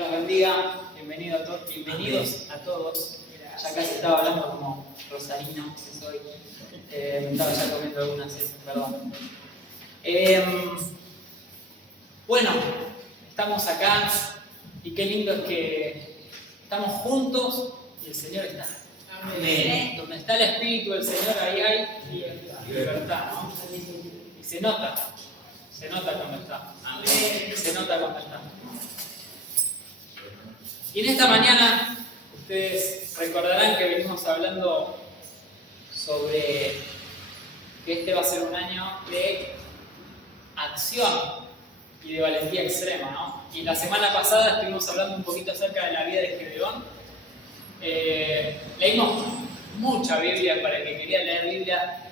los bendiga, bienvenidos a todos. Ya casi estaba hablando como rosarino que soy. Me estaba ya comiendo algunas heces, perdón. Bueno, estamos acá y qué lindo es que estamos juntos y el Señor está. Amén. Donde está el Espíritu del Señor, ahí hay libertad, ¿no? Y se nota cuando está. Amén. Se nota cuando está. Y en esta mañana, ustedes recordarán que venimos hablando sobre que este va a ser un año de acción y de valentía extrema, ¿no? Y la semana pasada estuvimos hablando un poquito acerca de la vida de Gedeón. Leímos mucha Biblia. Para el que quería leer Biblia,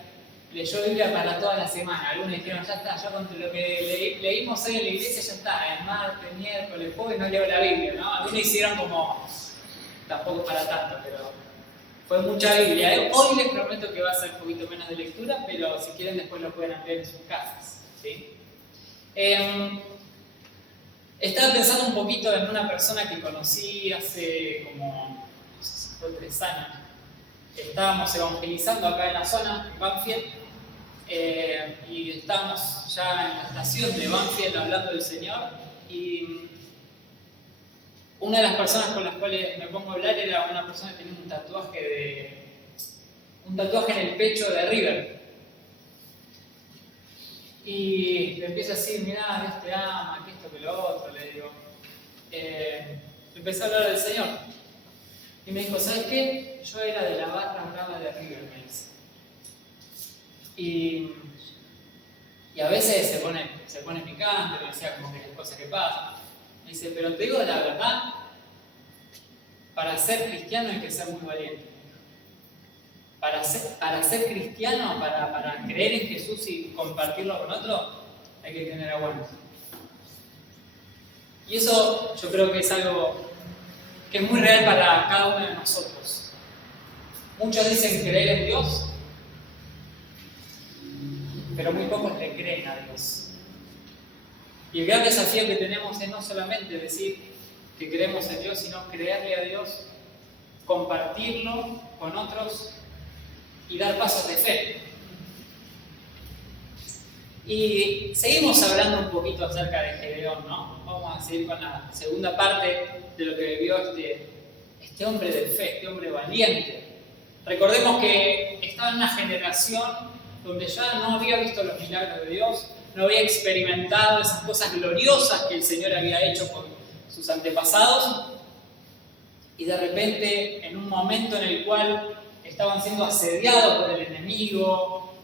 leyó Biblia para toda la semana. Algunos dijeron, ya está, ya con lo que leímos hoy en la iglesia ya está, el martes, miércoles, jueves no leo la Biblia, ¿no? Algunos hicieron como, tampoco para tanto, pero fue mucha Biblia. Hoy les prometo que va a ser un poquito menos de lectura, pero si quieren después lo pueden leer en sus casas, ¿sí? Estaba pensando un poquito en una persona que conocí hace como, no sé si fue 3 años. Estábamos evangelizando acá en la zona, en Banfield, y estábamos ya en la estación de Banfield hablando del Señor, y una de las personas con las cuales me pongo a hablar era una persona que tenía un tatuaje en el pecho de River. Y le empiezo a decir, mirá, Dios te ama, que esto, que lo otro, le digo. Empecé a hablar del Señor. Y me dijo, ¿sabes qué? Yo era de la barra brava de River, me dice. Y a veces se pone picante, me decía como que las cosas que pasan. Me dice, pero te digo la verdad, para ser cristiano hay que ser muy valiente. Para ser cristiano, para creer en Jesús y compartirlo con otros, hay que tener aguante. Y eso yo creo que es algo que es muy real para cada uno de nosotros. Muchos dicen creer en Dios, pero muy pocos le creen a Dios. Y el gran desafío que tenemos es no solamente decir que creemos en Dios, sino creerle a Dios, compartirlo con otros y dar pasos de fe. Y seguimos hablando un poquito acerca de Gedeón, ¿no? Vamos a seguir con la segunda parte de lo que vivió este hombre de fe, este hombre valiente. Recordemos que estaba en una generación donde ya no había visto los milagros de Dios, no había experimentado esas cosas gloriosas que el Señor había hecho con sus antepasados, y de repente, en un momento en el cual estaban siendo asediados por el enemigo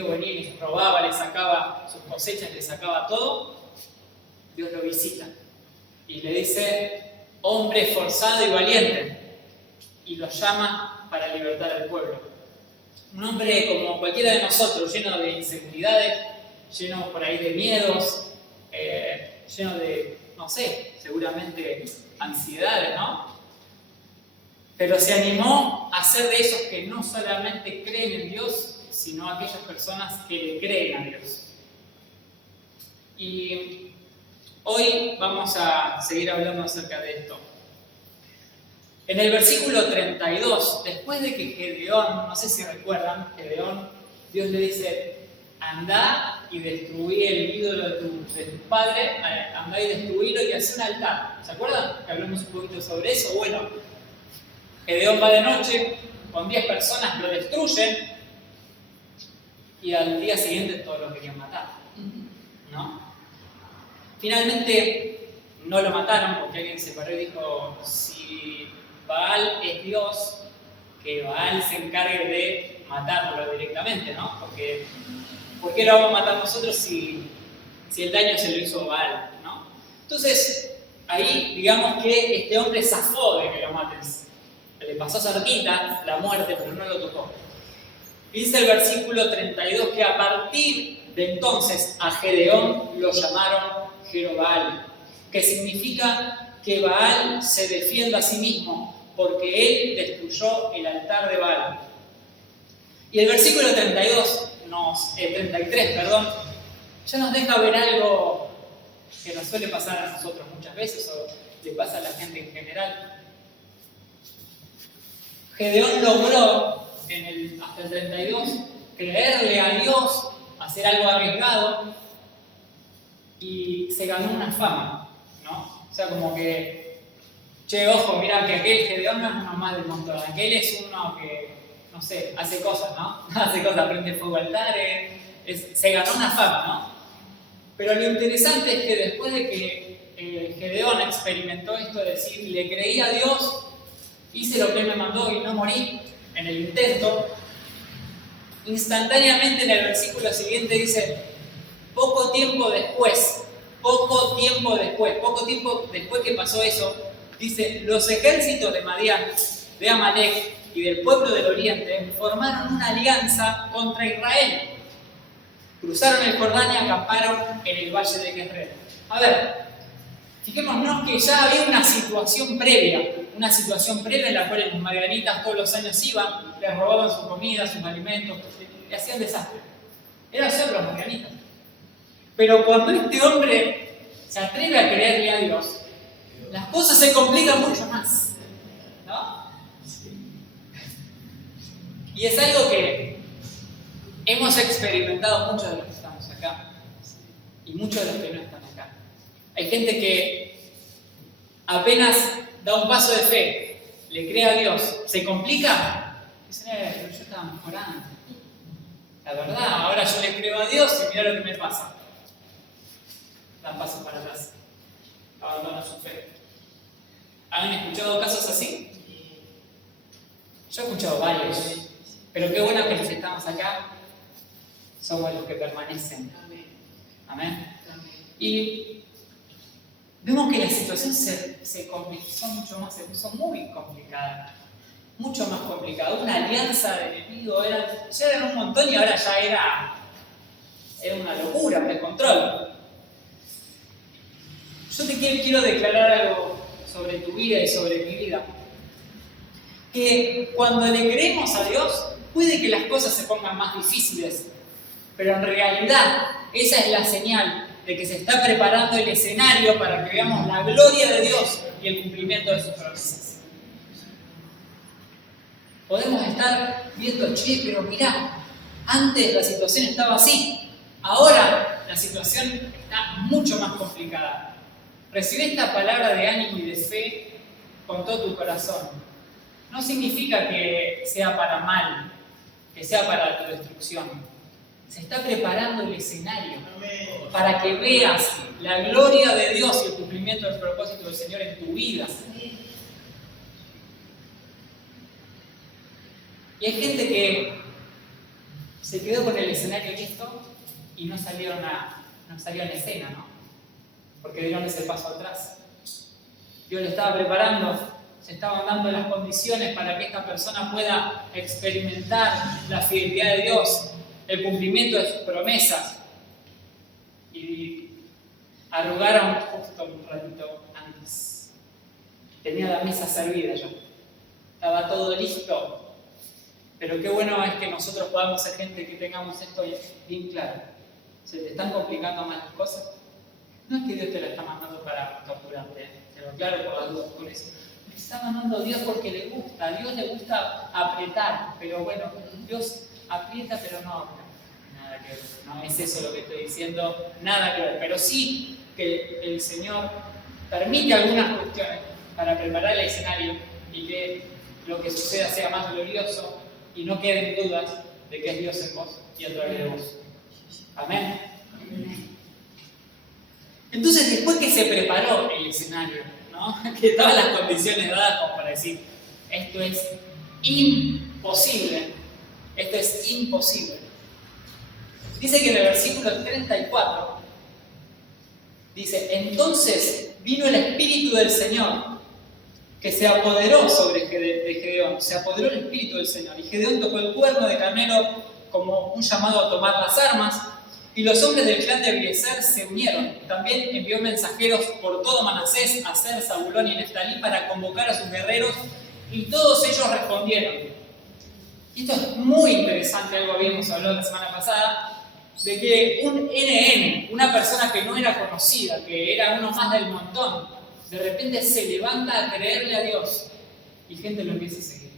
venía y les robaba, les sacaba sus cosechas, les sacaba todo, Dios lo visita y le dice, hombre esforzado y valiente, y lo llama para libertar al pueblo. Un hombre como cualquiera de nosotros, lleno de inseguridades, lleno por ahí de miedos, lleno de, no sé, seguramente ansiedades, ¿no? Pero se animó a ser de esos que no solamente creen en Dios, sino aquellas personas que le creen a Dios. Y hoy vamos a seguir hablando acerca de esto. En el versículo 32, después de que Gedeón, no sé si recuerdan, Gedeón, Dios le dice, andá y destruí el ídolo de tu padre, andá y destruílo y haz un altar. ¿Se acuerdan? Que hablamos un poquito sobre eso. Bueno, Gedeón va de noche, con 10 personas lo destruyen, y al día siguiente todos lo querían matar, ¿no? Finalmente no lo mataron porque alguien se paró y dijo, si Baal es Dios, que Baal se encargue de matarlo directamente, ¿no? Porque ¿por qué lo vamos a matar nosotros si el daño se lo hizo Baal, ¿no? Entonces, ahí digamos que este hombre zafó de que lo maten. Le pasó cerquita la muerte, pero no lo tocó. Dice el versículo 32 que a partir de entonces a Gedeón lo llamaron Jerobbaal, que significa que Baal se defiende a sí mismo, porque él destruyó el altar de Baal. Y el versículo 33, ya nos deja ver algo que nos suele pasar a nosotros muchas veces, o le pasa a la gente en general. Gedeón logró hasta el 32 creerle a Dios, hacer algo arriesgado y se ganó una fama, ¿no? O sea, como que, che, ojo, mira que aquel Gedeón no es uno más del montón, aquel es uno que, no sé, hace cosas, ¿no? Hace cosas, prende fuego altares, se ganó una fama, ¿no? Pero lo interesante es que después de que Gedeón experimentó esto de decir, le creí a Dios, hice lo que Él me mandó y no morí en el intento, instantáneamente en el versículo siguiente dice, poco tiempo después que pasó eso, dice, los ejércitos de Madián, de Amalek y del pueblo del oriente formaron una alianza contra Israel. Cruzaron el Jordán y acamparon en el valle de Jezreel. A ver, fijémonos que ya había una situación previa en la cual los madianitas todos los años iban, les robaban su comida, sus alimentos, le hacían desastre. Eran solo los madianitas. Pero cuando este hombre se atreve a creerle a Dios, las cosas se complican mucho más, ¿no? Y es algo que hemos experimentado muchos de los que estamos acá y muchos de los que no están acá. Hay gente que apenas da un paso de fe, le cree a Dios, se complica, dicen, pero yo estaba mejorando. La verdad, ahora yo le creo a Dios y mira lo que me pasa. Dan paso para atrás, abandonan su fe. ¿Han escuchado casos así? Yo he escuchado varios, pero qué bueno que los que estamos acá somos los que permanecen. Amén. Y vemos que las situaciones son muy complicadas. Mucho más complicadas. Una alianza de enemigos, ya eran un montón y ahora ya era una locura, un descontrol. Yo te quiero declarar algo sobre tu vida y sobre mi vida. Que cuando le creemos a Dios, puede que las cosas se pongan más difíciles, pero en realidad esa es la señal de que se está preparando el escenario para que veamos la gloria de Dios y el cumplimiento de sus promesas. Podemos estar viendo, che, pero mirá, antes la situación estaba así, ahora la situación está mucho más complicada. Recibir esta palabra de ánimo y de fe con todo tu corazón. No significa que sea para mal, que sea para tu destrucción. Se está preparando el escenario para que veas la gloria de Dios y el cumplimiento del propósito del Señor en tu vida. Y hay gente que se quedó con el escenario listo y no salió en escena, ¿no? Porque dieron ese paso atrás. Dios le estaba preparando, se estaban dando las condiciones para que esta persona pueda experimentar la fidelidad de Dios, el cumplimiento de sus promesas. Y arrugaron justo un ratito antes. Tenía la mesa servida ya. Estaba todo listo. Pero qué bueno es que nosotros podamos ser gente que tengamos esto bien claro. ¿Se te están complicando más las cosas? No es que Dios te la está mandando para torturarte, te lo aclaro por las dudas, por eso. Me está mandando Dios porque le gusta, a Dios le gusta apretar, pero bueno, Dios aprieta pero no, nada que ver, no es eso lo que estoy diciendo, nada que ver, pero sí que el Señor permite algunas cuestiones para preparar el escenario y que lo que suceda sea más glorioso y no queden dudas de que es Dios en vos y a través de vos. Amén. Entonces, después que se preparó el escenario, ¿no? Que estaban las condiciones dadas como para decir, esto es imposible, Dice que en el versículo 34, dice, entonces vino el Espíritu del Señor, que se apoderó de Gedeón, se apoderó el Espíritu del Señor, y Gedeón tocó el cuerno de carnero como un llamado a tomar las armas, y los hombres del clan de Abiezer se unieron. También envió mensajeros por todo Manasés, Aser, Zabulón y Neftalí para convocar a sus guerreros y todos ellos respondieron. Y esto es muy interesante, algo habíamos hablado la semana pasada, de que un NN, una persona que no era conocida, que era uno más del montón, de repente se levanta a creerle a Dios y gente lo empieza a seguir.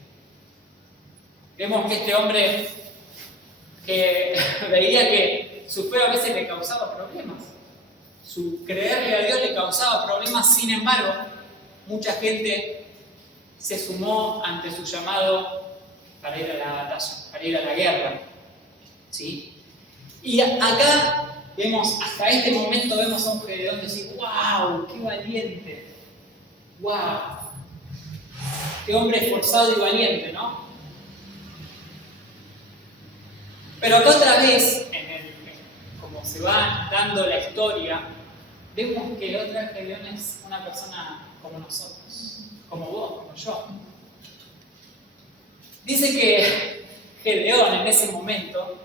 Vemos que este hombre que veía que su fe a veces le causaba problemas, su creerle a Dios le causaba problemas, sin embargo, mucha gente se sumó ante su llamado para ir a la batalla, para ir a la guerra. ¿Sí? Y acá vemos, hasta este momento vemos a un Gedeón decir, ¡wow! ¡Qué valiente! ¡Wow! ¡Qué hombre esforzado y valiente!, ¿no? Pero acá otra vez, como se va dando la historia, vemos que otra Gedeón es una persona como nosotros, como vos, como yo. Dice que Gedeón en ese momento,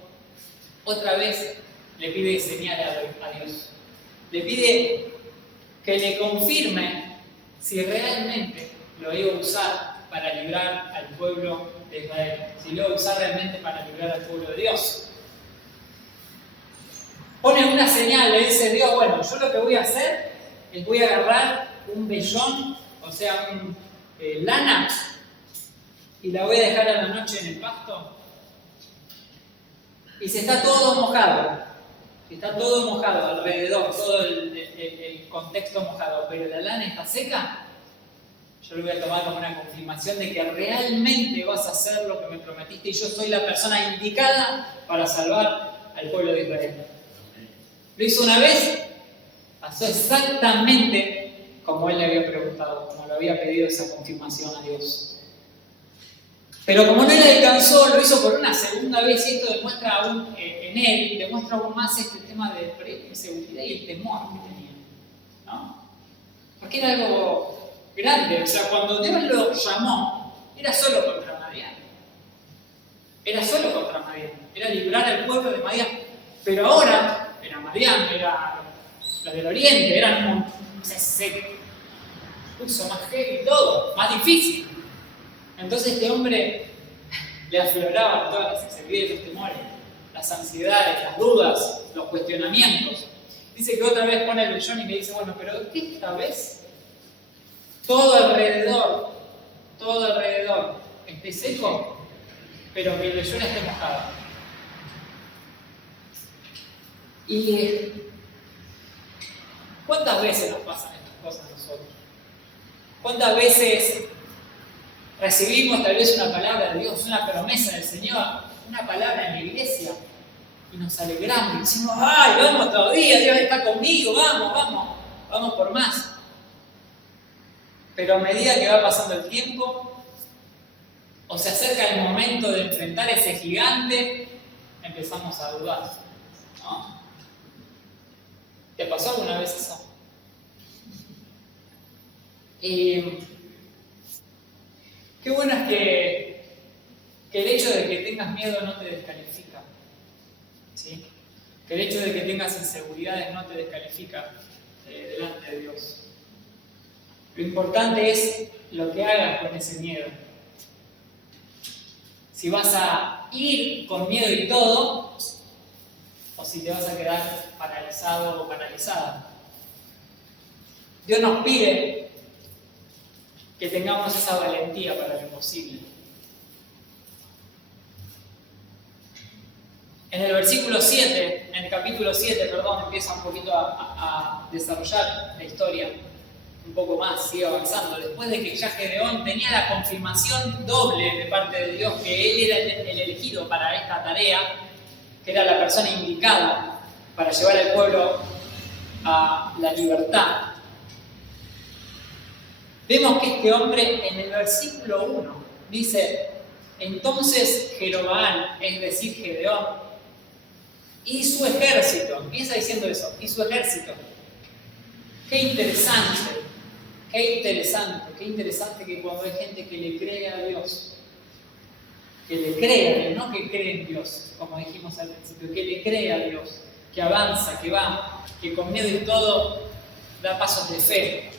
otra vez le pide señal a Dios. Le pide que le confirme si realmente lo iba a usar para librar al pueblo de Israel, si lo iba a usar realmente para librar al pueblo de Dios. Pone una señal, le dice Dios, bueno, yo lo que voy a hacer es voy a agarrar un vellón, o sea, lana, y la voy a dejar a la noche en el pasto. Y si está todo mojado, alrededor, todo el contexto mojado, pero la lana está seca, yo lo voy a tomar como una confirmación de que realmente vas a hacer lo que me prometiste y yo soy la persona indicada para salvar al pueblo de Israel. Lo hizo una vez, pasó exactamente como él le había preguntado, como le había pedido esa confirmación a Dios. Pero como no le alcanzó, lo hizo por una segunda vez y esto demuestra aún en él, demuestra aún más este tema de inseguridad y el temor que tenía, ¿no? Porque era algo grande, o sea, cuando Dios lo llamó, era solo contra Madián. Era librar al pueblo de Madián. Pero ahora, era Madián, era la del oriente, era se puso más heavy y todo, más difícil. Entonces este hombre le afloraban todas las inseguridades, los temores, las ansiedades, las dudas, los cuestionamientos. Dice que otra vez pone el vellón y me dice, bueno, pero ¿qué esta vez? Todo alrededor esté seco, pero que el vellón esté mojado. ¿Y cuántas veces nos pasan estas cosas a nosotros? ¿Cuántas veces recibimos tal vez una palabra de Dios, una promesa del Señor, una palabra en la iglesia y nos alegramos y decimos, ¡ay, vamos todavía! Dios está conmigo, vamos por más! Pero a medida que va pasando el tiempo o se acerca el momento de enfrentar ese gigante, empezamos a dudar, ¿no? ¿Te pasó alguna vez eso? Qué bueno es que el hecho de que tengas miedo no te descalifica, ¿sí? Que el hecho de que tengas inseguridades no te descalifica delante de Dios. Lo importante es lo que hagas con ese miedo. Si vas a ir con miedo y todo, o si te vas a quedar paralizado o paralizada. Dios nos pide que tengamos esa valentía para lo imposible. En el versículo 7, en el capítulo 7, empieza un poquito a desarrollar la historia un poco más, sigue avanzando. Después de que ya Gedeón tenía la confirmación doble de parte de Dios que él era el elegido para esta tarea, que era la persona indicada para llevar al pueblo a la libertad. Vemos que este hombre en el versículo 1 dice, entonces Jeroboam, es decir, Gedeón, y su ejército, empieza diciendo eso, y su ejército. Qué interesante que cuando hay gente que le cree a Dios, que le crea, no que cree en Dios, como dijimos al principio, que le cree a Dios, que avanza, que va, que con miedo y todo da pasos de fe.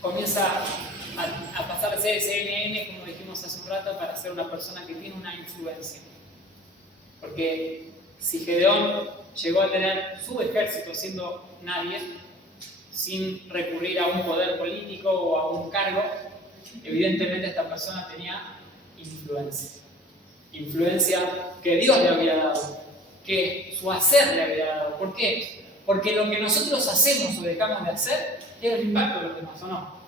Comienza a pasar de ser CNN, como dijimos hace un rato, para ser una persona que tiene una influencia. Porque si Gedeón llegó a tener su ejército siendo nadie, sin recurrir a un poder político o a un cargo, evidentemente esta persona tenía influencia. Influencia que Dios le había dado, que su hacer le había dado. ¿Por qué? Porque lo que nosotros hacemos o dejamos de hacer tiene un impacto en los demás, ¿o no?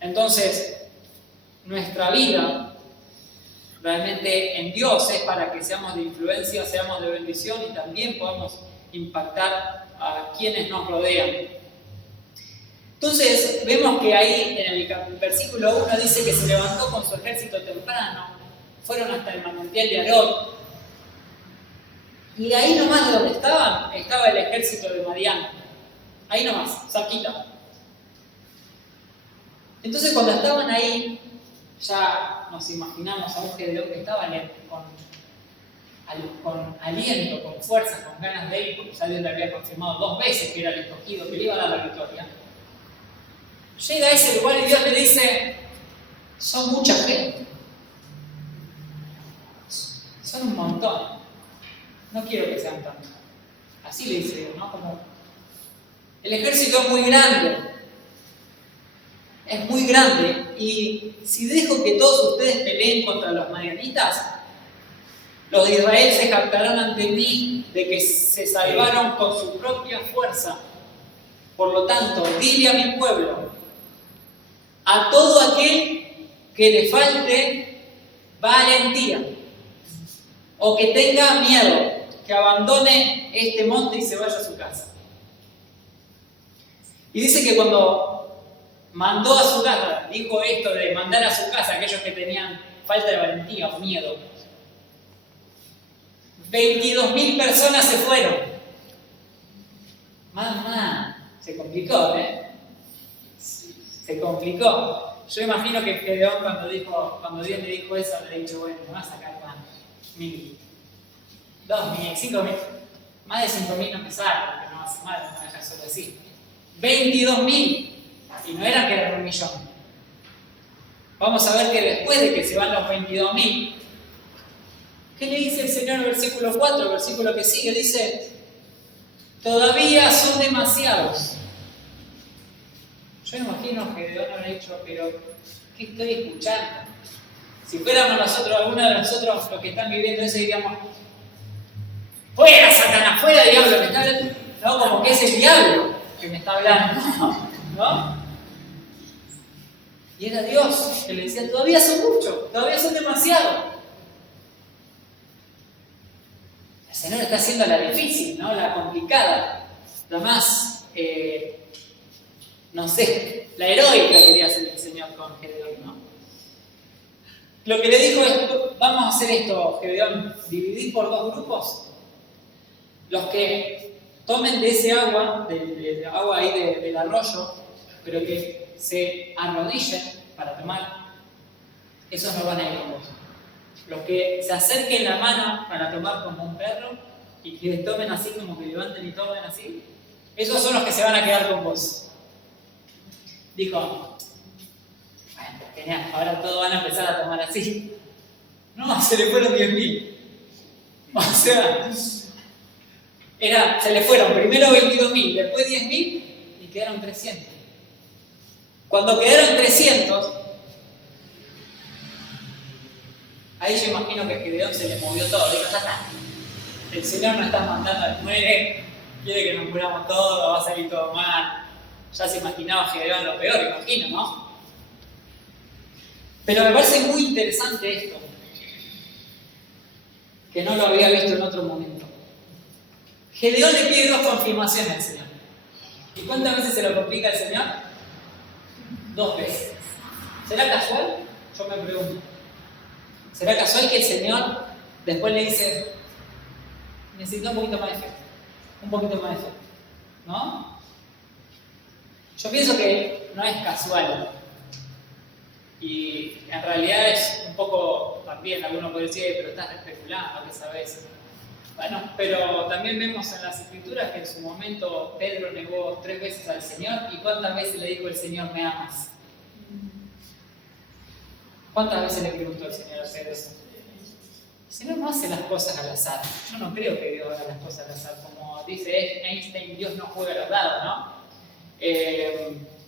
Entonces, nuestra vida realmente en Dios es para que seamos de influencia, seamos de bendición y también podamos impactar a quienes nos rodean. Entonces, vemos que ahí en el versículo 1 dice que se levantó con su ejército temprano, fueron hasta el manantial de Arod, y ahí nomás de donde estaban, estaba el ejército de Madián. Ahí nomás, cerquita. Entonces, cuando estaban ahí, ya nos imaginamos a un Gedeón que estaba con aliento, con fuerza, con ganas de ir, porque ya Dios le había confirmado 2 veces que era el escogido, que le iba a dar la victoria. Llega a ese lugar y Dios le dice: son mucha gente, son un montón, no quiero que sean tantos. Así le dice Dios, ¿no? Como el ejército es muy grande, y si dejo que todos ustedes peleen contra los madianitas, los de Israel se jactarán ante mí de que se salvaron con su propia fuerza. Por lo tanto, dile a mi pueblo, a todo aquel que le falte valentía o que tenga miedo, que abandone este monte y se vaya a su casa. Y dice que cuando mandó a su casa, dijo esto de mandar a su casa a aquellos que tenían falta de valentía o miedo, 22.000 personas se fueron. Mamá, se complicó, ¿eh? Se complicó. Yo imagino que Gedeón cuando Dios le dijo eso, le ha dicho: bueno, me vas a sacar más 1.000, 2.000, 5.000. Más de 5.000 no me sacan, porque no va a ser mal, no me dejan solo así. 22.000. Y no era que eran 1.000.000. Vamos a ver que después de que se van los 22.000, ¿qué le dice el Señor en el versículo 4? El versículo que sigue dice: todavía son demasiados. Yo imagino que Gedeón habrá dicho: pero ¿qué estoy escuchando? Si fuéramos nosotros, alguno de nosotros los que están viviendo eso, diríamos: fuera Satanás, fuera diablo, que está hablando. No, como que es el diablo que me está hablando, ¿no? Y era Dios que le decía: todavía son muchos, todavía son demasiados. El Señor está haciendo la difícil, ¿no? La complicada, la más, no sé, la heroica quería hacer el Señor con Gedeón, ¿no? Lo que le dijo es: vamos a hacer esto, Gedeón, dividir por 2 grupos. Los que tomen de ese agua, de agua ahí del arroyo, pero que se arrodillen para tomar, esos no van a ir con vos. Los que se acerquen la mano para tomar como un perro y que tomen así, como que levanten y tomen así, esos son los que se van a quedar con vos. Dijo: bueno, genial, ahora todos van a empezar a tomar así. No, se le fueron 10.000. O sea, se le fueron primero 22.000, después 10.000 y quedaron 300. Cuando quedaron 300, ahí yo imagino que a Gedeón se le movió todo. Dijo: ya está, el Señor nos está mandando al muere, quiere que nos muramos todos, va a salir todo mal. Ya se imaginaba Gedeón lo peor, imagino, ¿no? Pero me parece muy interesante esto, que no lo había visto en otro momento. Gedeón le pide 2 confirmaciones al Señor. ¿Y cuántas veces se lo complica el Señor? 2 veces. ¿Será casual? Yo me pregunto. ¿Será casual que el Señor después le dice: necesito un poquito más de fe? Un poquito más de fe. ¿No? Yo pienso que no es casual. Y en realidad es un poco, también alguno puede decir: pero estás especulando, ¿qué sabes? Bueno, pero también vemos en las Escrituras que en su momento Pedro negó 3 veces al Señor. ¿Y cuántas veces le dijo el Señor: me amas? ¿Cuántas veces le preguntó el Señor a Pedro eso? El Señor no hace las cosas al azar. Yo no creo que Dios haga las cosas al azar. Como dice Einstein, Dios no juega a los dados, ¿no?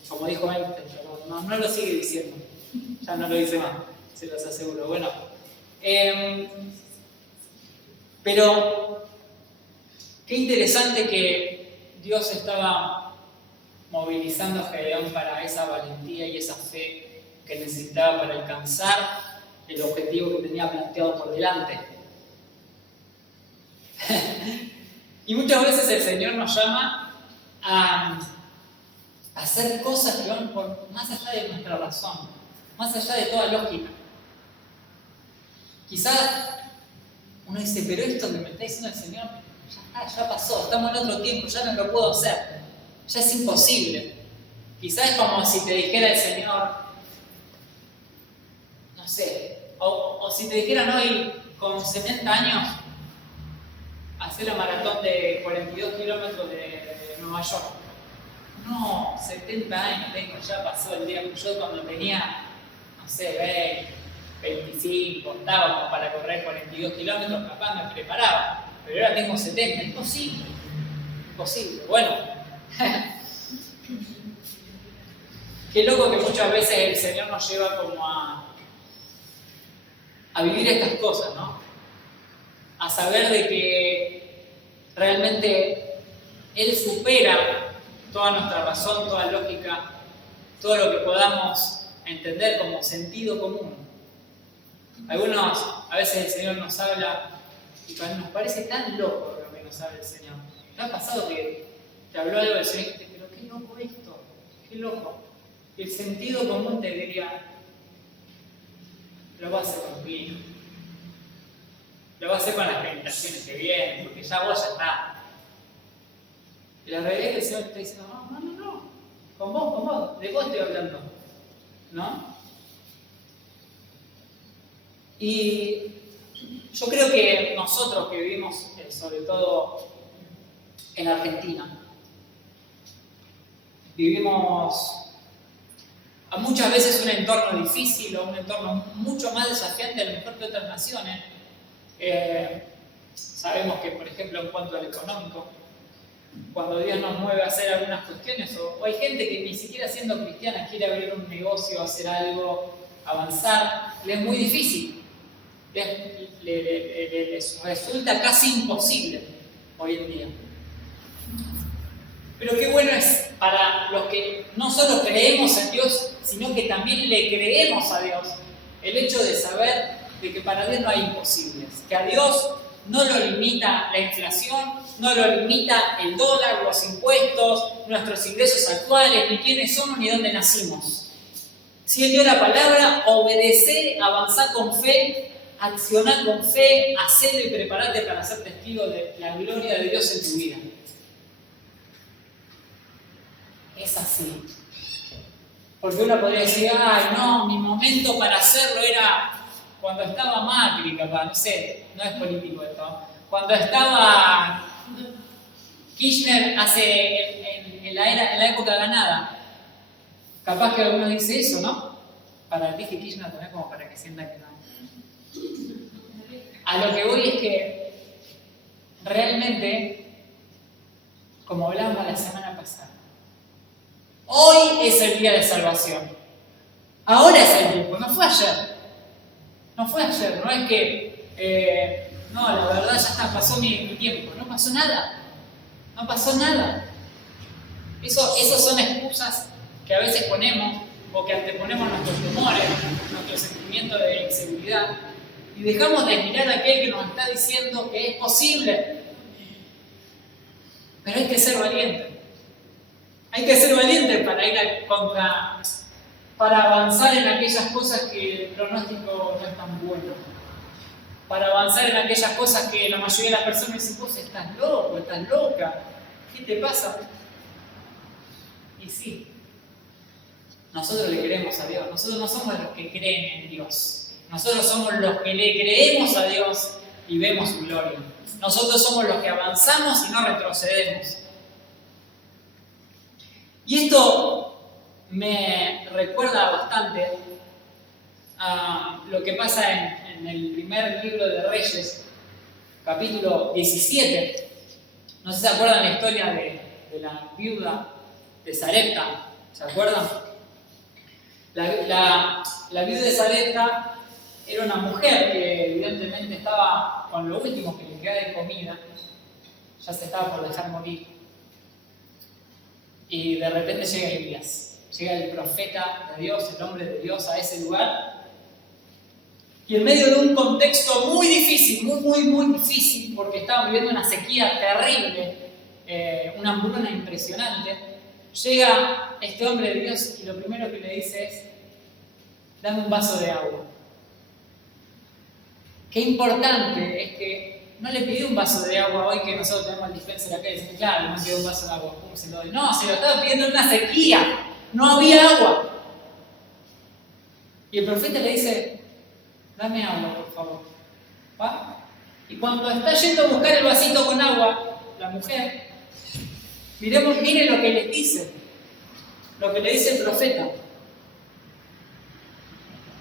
Como dijo él, no lo sigue diciendo, ya no lo dice más, se los aseguro. Bueno, pero qué interesante que Dios estaba movilizando a Gedeón para esa valentía y esa fe que necesitaba para alcanzar el objetivo que tenía planteado por delante. Y muchas veces el Señor nos llama a hacer cosas que van más allá de nuestra razón, más allá de toda lógica. Quizás uno dice, pero esto que me está diciendo el Señor, ya está, ya pasó, estamos en otro tiempo, ya no lo puedo hacer, ya es imposible. Quizás es como si te dijera el Señor, no sé, o si te dijeran hoy con 70 años, hacer la maratón de 42 kilómetros de Nueva York. No, 70 años tengo, ya pasó el día. Yo cuando tenía, no sé, 25, estaba como para correr 42 kilómetros, capaz me preparaba, pero ahora tengo 70, imposible. Imposible. Bueno, qué loco que muchas veces el Señor nos lleva como a vivir estas cosas, ¿no? A saber de que realmente Él supera toda nuestra razón, toda lógica, todo lo que podamos entender como sentido común. A veces el Señor nos habla y nos parece tan loco lo que nos habla el Señor. ¿No ha pasado que te habló algo del Señor y dijiste, pero qué loco esto, qué loco? Y el sentido común te diría, lo vas a hacer contigo. Lo vas a hacer con las meditaciones que vienen, porque ya vos ya está. Y la realidad es que el Señor te está diciendo, no, con vos, de vos estoy hablando, ¿no? Y yo creo que nosotros que vivimos, sobre todo en Argentina, vivimos a muchas veces un entorno difícil o un entorno mucho más desafiante a lo mejor que otras naciones. Sabemos que, por ejemplo, en cuanto al económico, cuando Dios nos mueve a hacer algunas cuestiones, o hay gente que ni siquiera siendo cristiana quiere abrir un negocio, hacer algo, avanzar, le es muy difícil, les resulta casi imposible hoy en día. Pero qué bueno es para los que no solo creemos en Dios, sino que también le creemos a Dios, el hecho de saber de que para Dios no hay imposibles, que a Dios no lo limita la inflación, no lo limita el dólar, los impuestos, nuestros ingresos actuales, ni quiénes somos, ni dónde nacimos. Si Él dio la palabra, obedecer, avanzar con fe, accionar con fe, hacerlo y prepararte para ser testigo de la gloria de Dios en tu vida. Es así. Porque uno podría decir, ay no, mi momento para hacerlo era cuando estaba Macri, capaz, no sé, no es político esto. Cuando estaba Kirchner en la época ganada. Capaz que alguno dice eso, ¿no? Dije Kirchner también como para que sientan que no. A lo que voy es que realmente, como hablábamos la semana pasada, hoy es el día de salvación. Ahora es el tiempo, no fue ayer. No fue ayer, no es que, no, la verdad ya está, pasó mi tiempo. No pasó nada. No pasó nada. Esos son excusas que a veces ponemos o que anteponemos nuestros temores, nuestro sentimiento de inseguridad y dejamos de mirar a aquel que nos está diciendo que es posible. Pero hay que ser valiente. Hay que ser valiente para ir para avanzar en aquellas cosas que el pronóstico no es tan bueno. Para avanzar en aquellas cosas que la mayoría de las personas dicen, vos estás loco, estás loca, ¿qué te pasa? Y sí, nosotros le creemos a Dios, nosotros no somos los que creen en Dios, nosotros somos los que le creemos a Dios y vemos su gloria. Nosotros somos los que avanzamos y no retrocedemos. Y esto me recuerda bastante a lo que pasa en el primer libro de Reyes, capítulo 17. No sé si se acuerdan la historia de la viuda de Sarepta, ¿se acuerdan? La viuda de Sarepta era una mujer que evidentemente estaba con lo último que le queda de comida, ya se estaba por dejar morir. Y de repente llega Elías, llega el profeta de Dios, el hombre de Dios a ese lugar. Y en medio de un contexto muy difícil, muy difícil, porque estaban viviendo una sequía terrible, una hambruna impresionante, llega este hombre de Dios y lo primero que le dice es: dame un vaso de agua. Qué importante es que no le pidió un vaso de agua hoy que nosotros tenemos el dispenser acá y decimos, claro, no pidió un vaso de agua, ¿cómo se lo doy? No, se lo estaba pidiendo en una sequía, no había agua. Y el profeta le dice: dame agua, por favor. ¿Va? Y cuando está yendo a buscar el vasito con agua, la mujer, miren lo que le dice el profeta.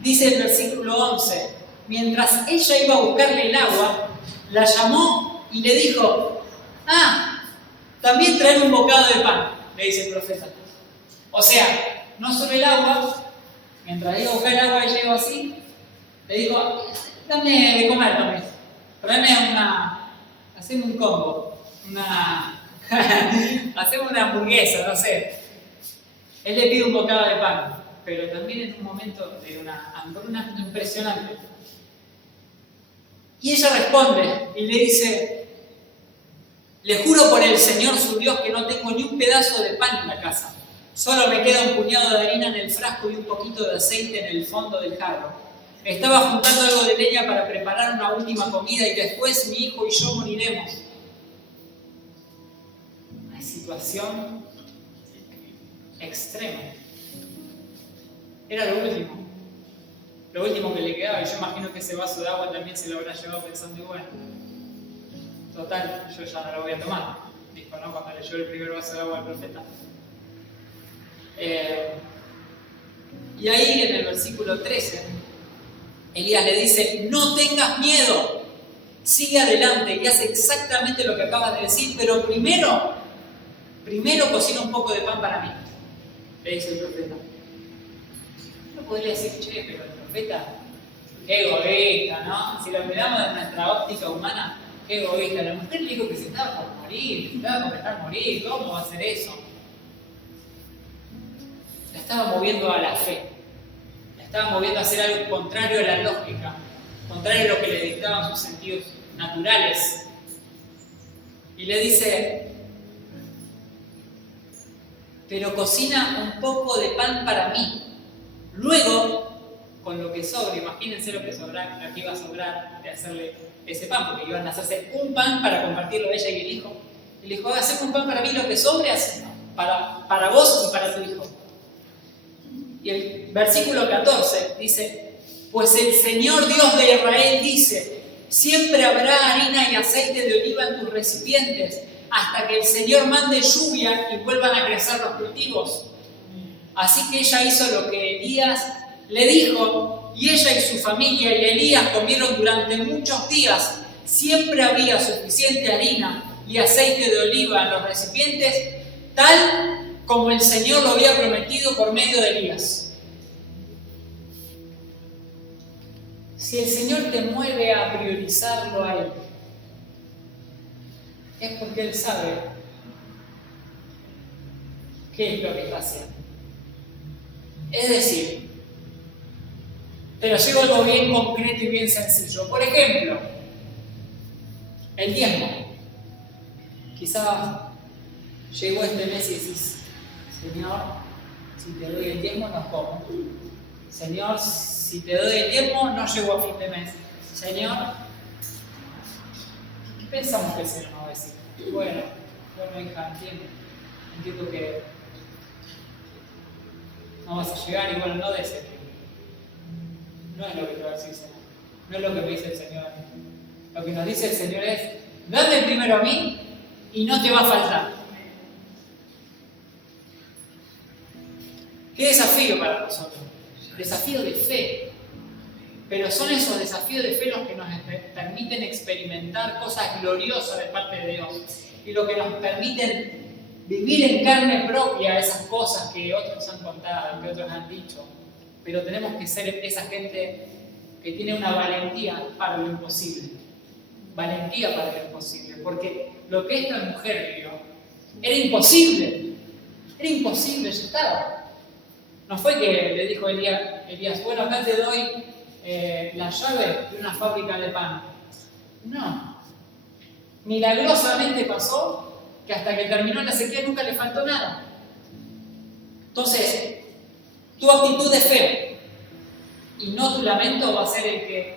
Dice el versículo 11, mientras ella iba a buscarle el agua, la llamó y le dijo: también traeme un bocado de pan, le dice el profeta. O sea, no solo el agua, mientras iba a buscar el agua y llegó así, le dijo: dame de comer también, haceme un combo, haceme una hamburguesa, no sé. Él le pide un bocado de pan, pero también en un momento de una hambruna impresionante. Y ella responde y le dice: le juro por el Señor su Dios que no tengo ni un pedazo de pan en la casa. Solo me queda un puñado de harina en el frasco y un poquito de aceite en el fondo del jarro. Estaba juntando algo de leña para preparar una última comida y después mi hijo y yo moriremos. Una situación extrema. Era lo último que le quedaba, y yo imagino que ese vaso de agua también se lo habrá llevado pensando: bueno, total, yo ya no lo voy a tomar. Dijo, ¿no? Cuando leyó el primer vaso de agua al profeta. Y ahí en el versículo 13, Elías le dice: no tengas miedo, sigue adelante y haz exactamente lo que acabas de decir, pero primero cocina un poco de pan para mí, le dice el profeta. Uno podría decir: che, pero el profeta, qué egoísta, ¿no? Si lo miramos desde nuestra óptica humana, qué egoísta. La mujer le dijo que se estaba por morir, que estaba por dejar morir, ¿cómo va a hacer eso? La estaba moviendo a la fe, la estaba moviendo a hacer algo contrario a la lógica, contrario a lo que le dictaban sus sentidos naturales. Y le dice: pero cocina un poco de pan para mí. Luego, con lo que sobre, imagínense lo que iba a sobrar de hacerle ese pan, porque iban a hacerse un pan para compartirlo ella y el hijo. Y le dijo: haceme un pan para mí, lo que sobre, para vos y para tu hijo. Y el versículo 14 dice: pues el Señor Dios de Israel dice: siempre habrá harina y aceite de oliva en tus recipientes, hasta que el Señor mande lluvia y vuelvan a crecer los cultivos. Así que ella hizo lo que Elías le dijo, y ella y su familia y Elías comieron durante muchos días. Siempre había suficiente harina y aceite de oliva en los recipientes, tal como el Señor lo había prometido por medio de Elías. Si el Señor te mueve a priorizarlo a Él, es porque Él sabe qué es lo que está haciendo. Es decir, pero llevo algo bien concreto y bien sencillo. Por ejemplo, el diezmo. Quizás llegó este mes y decís: Señor, si te doy el diezmo no como. Señor, si te doy el diezmo no llego a fin de mes. Señor, ¿qué pensamos que el Señor nos va a decir? Bueno, hija, entiendo que no vas a llegar y bueno, no des el tiempo. No es lo que te va a decir el Señor. No es lo que me dice el Señor a mí. Lo que nos dice el Señor es: dame primero a mí y no te va a faltar. Qué desafío para nosotros. Desafío de fe. Pero son esos desafíos de fe los que nos permiten experimentar cosas gloriosas de parte de Dios. Y lo que nos permiten vivir en carne propia esas cosas que otros han contado, que otros han dicho, pero tenemos que ser esa gente que tiene una valentía para lo imposible. Valentía para lo imposible, porque lo que esta mujer vivió era imposible, ya estaba. No fue que le dijo Elías, bueno, acá te doy la llave de una fábrica de pan. No. Milagrosamente pasó que hasta que terminó la sequía nunca le faltó nada. Entonces, tu actitud de fe y no tu lamento va a ser el que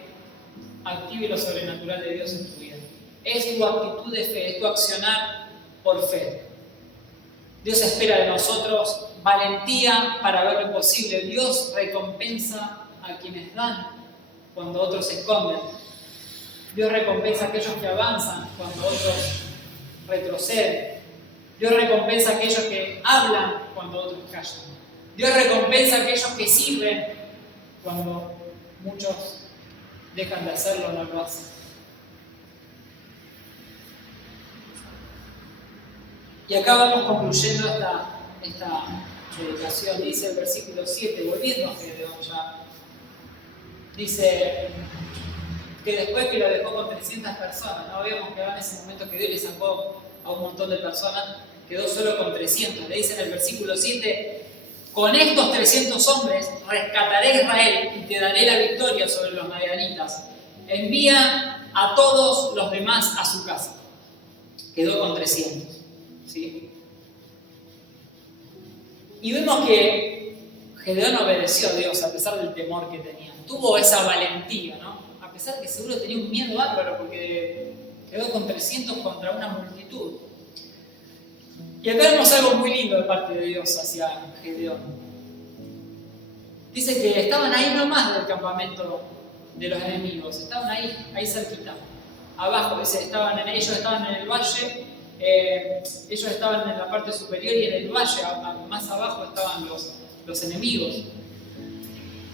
active lo sobrenatural de Dios en tu vida. Es tu actitud de fe, es tu accionar por fe. Dios espera de nosotros valentía para ver lo imposible. Dios recompensa a quienes dan cuando otros se esconden. Dios recompensa a aquellos que avanzan cuando otros retroceden. Dios recompensa a aquellos que hablan cuando otros callan. Dios recompensa a aquellos que sirven cuando muchos dejan de hacerlo o no lo hacen. Y acá vamos concluyendo esta predicación. Dice el versículo 7, volviendo a Gedeón ya. Dice que después que lo dejó con 300 personas, no habíamos quedado en ese momento que Dios le sacó a un montón de personas, quedó solo con 300. Le dice en el versículo 7, con estos 300 hombres rescataré a Israel y te daré la victoria sobre los madianitas. Envía a todos los demás a su casa. Quedó con 300. ¿Sí? Y vemos que Gedeón obedeció a Dios a pesar del temor que tenía. Tuvo esa valentía, ¿no? A pesar de que seguro tenía un miedo bárbaro porque quedó con 300 contra una multitud. Y acá vemos algo muy lindo de parte de Dios hacia Gedeón. Dice que estaban ahí nomás del campamento de los enemigos, estaban ahí cerquita, abajo. Dice, ellos estaban en el valle. Ellos estaban en la parte superior y en el valle, más abajo, estaban los enemigos.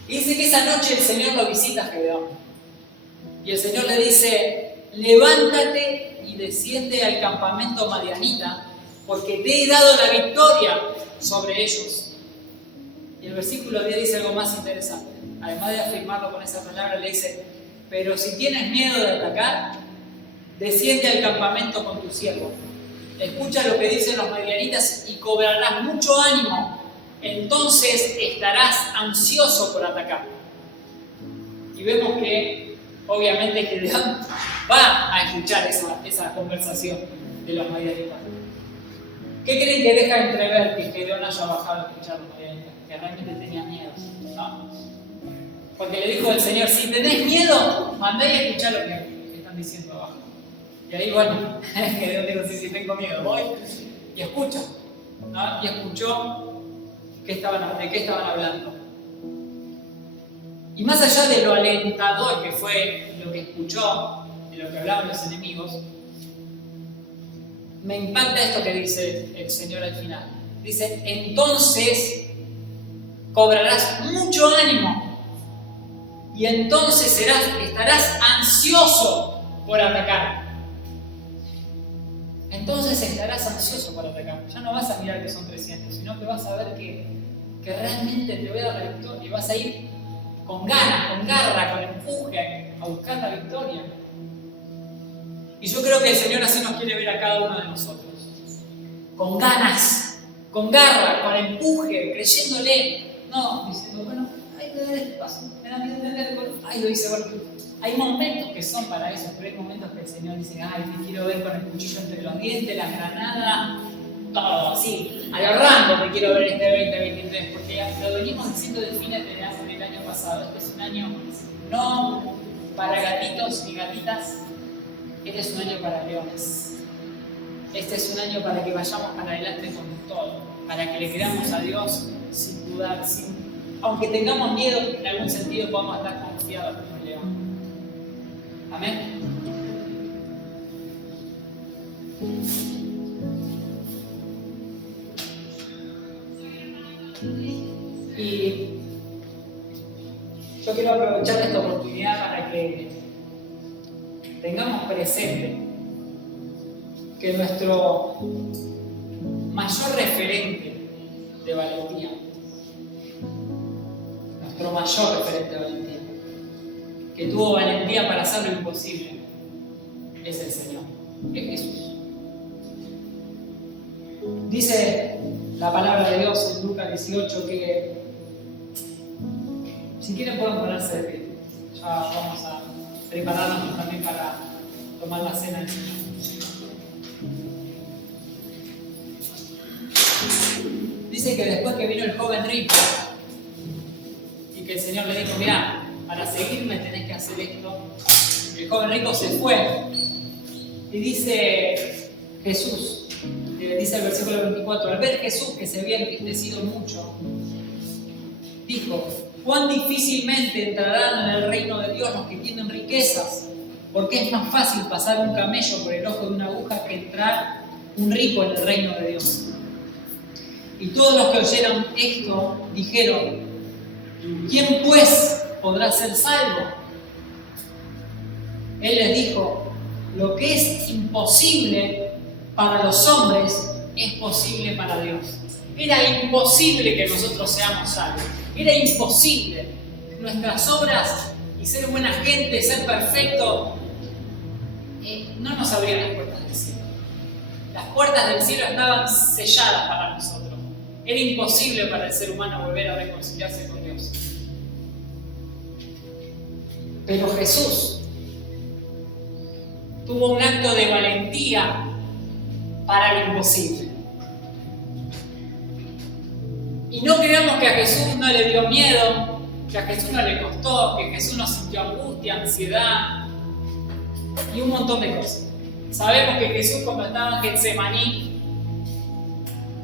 Y dice que esa noche el Señor lo visita a Gedeón. Y el Señor le dice, levántate y desciende al campamento madianita, porque te he dado la victoria sobre ellos. Y el versículo 10 dice algo más interesante. Además de afirmarlo con esa palabra, le dice, pero si tienes miedo de atacar, desciende al campamento con tu siervo. Escucha lo que dicen los madianitas y cobrarás mucho ánimo. Entonces estarás ansioso por atacar. Y vemos que, obviamente, Gedeón va a escuchar esa conversación de los madianitas. ¿Qué creen que deja entrever que Gedeón haya bajado a escuchar a los madianitas? Que realmente tenía miedo, ¿no? Porque le dijo el Señor, si tenés miedo, mandá y escuchá lo que están diciendo abajo. Y ahí, bueno, Gedeón dijo, sí, tengo miedo, voy y escucho, ¿no? Y escuchó de qué estaban hablando. Y más allá de lo alentador que fue lo que escuchó, de lo que hablaban los enemigos, me impacta esto que dice el Señor al final. Dice, entonces cobrarás mucho ánimo y entonces estarás ansioso por atacar. Entonces estarás ansioso por atacar. Ya no vas a mirar que son 300, sino que vas a ver que realmente te voy a dar la victoria y vas a ir con ganas, con garra, con empuje a buscar la victoria. Y yo creo que el Señor así nos quiere ver a cada uno de nosotros. Con ganas, con garra, con empuje, creyéndole. No, diciendo, bueno, hay que dar este paso, me da miedo entender. Ay, lo hice, bueno. Hay momentos que son para eso, pero hay momentos que el Señor dice, ay, te quiero ver con el cuchillo entre los dientes, la granada, todo así. A lo Rambo te quiero ver este 2023, porque lo venimos diciendo del fines del año pasado. Este es un año no para gatitos ni gatitas, este es un año para leones. Este es un año para que vayamos para adelante con todo, para que le creamos a Dios sin dudar, aunque tengamos miedo, en algún sentido podamos estar confiados como el león. Amén. Y yo quiero aprovechar esta oportunidad para que tengamos presente que nuestro mayor referente de valentía. Nuestro mayor referente de valentía. Que tuvo valentía para hacer lo imposible. Es el Señor, es Jesús. Dice la palabra de Dios en Lucas 18 que, si quieren pueden ponerse de pie. Ya vamos a prepararnos también para tomar la cena del Señor. Dice que después que vino el joven rico y que el Señor le dijo, mirá, para seguirme tenés que hacer esto, el joven rico se fue. Y dice Jesús, dice el versículo 24, al ver Jesús que se había entristecido mucho, dijo, cuán difícilmente entrarán en el reino de Dios los que tienen riquezas, porque es más fácil pasar un camello por el ojo de una aguja que entrar un rico en el reino de Dios. Y todos los que oyeron esto dijeron, ¿quién pues podrá ser salvo? Él les dijo, lo que es imposible para los hombres es posible para Dios. Era imposible que nosotros seamos salvos. Era imposible. Nuestras obras y ser buena gente, ser perfecto, no nos abrían las puertas del cielo. Las puertas del cielo estaban selladas para nosotros. Era imposible para el ser humano volver a reconciliarse con Dios. Pero Jesús tuvo un acto de valentía para lo imposible. Y no creamos que a Jesús no le dio miedo, que a Jesús no le costó, que Jesús no sintió angustia, ansiedad y un montón de cosas. Sabemos que Jesús, cuando estaba en Getsemaní,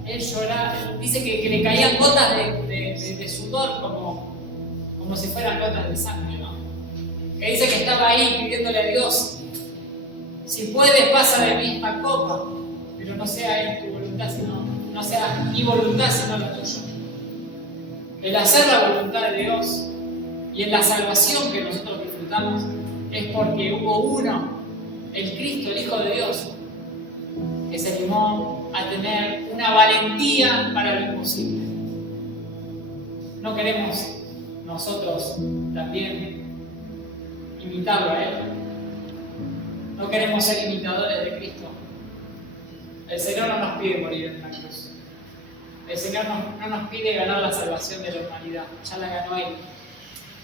él lloraba, dice que le caían gotas de sudor como si fueran gotas de sangre, ¿no? Que dice que estaba ahí pidiéndole a Dios, si puedes, pasa de mí esta copa, pero no sea en tu voluntad, no sea mi voluntad, sino la tuya. El hacer la voluntad de Dios y en la salvación que nosotros disfrutamos es porque hubo uno, el Cristo, el Hijo de Dios, que se animó a tener una valentía para lo imposible. No queremos nosotros también imitarlo a Él. No queremos ser imitadores de Cristo. El Señor no nos pide morir en la cruz. El Señor no nos pide ganar la salvación de la humanidad. Ya la ganó Él.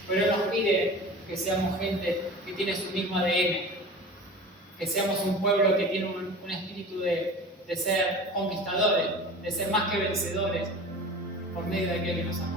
Pero Él nos pide que seamos gente que tiene su mismo ADN. Que seamos un pueblo que tiene un espíritu de ser conquistadores, de ser más que vencedores por medio de aquel que nos amó.